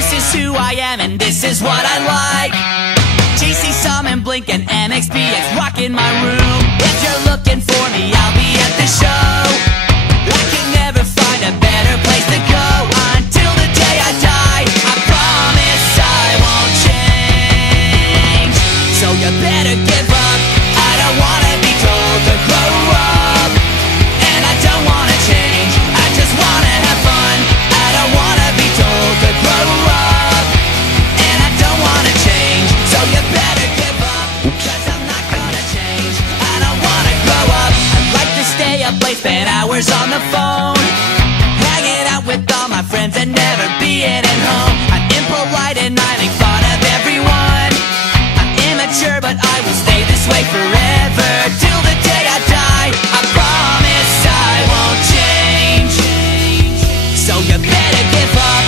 This is who I am and this is what I like. JC Summon, Blink, and MXPX rocking my room. If you're looking for me, I'll be at the show. I can never find a better place to go until the day I die. I promise I won't change. So you better give up. I don't wanna be told to grow up, and I don't wanna change. I just wanna have fun. I don't wanna be told to grow up, and I don't wanna change. So you better give up, 'cause I'm not gonna change. I don't wanna grow up. I like to stay up late, spend hours on the phone, hanging out with all my friends and never being at home. I'm impolite and I make fun of everyone. I'm immature, but I will stay this way forever till the day I die. I promise I won't change. So you better give up.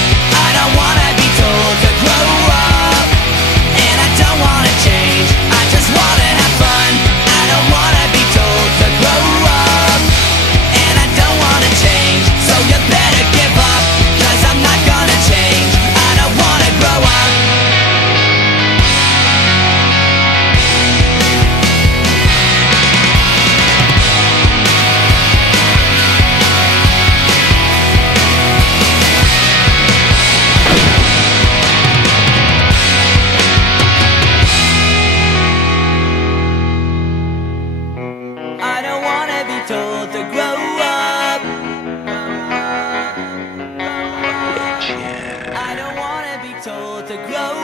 I don't wanna be told to grow up, and I don't wanna change. I just wanna have fun. I don't wanna be told to grow up, and I don't wanna change. So you better give up, 'cause I'm not gonna change. I don't wanna grow up. I don't wanna be told to grow up. I don't wanna be told to grow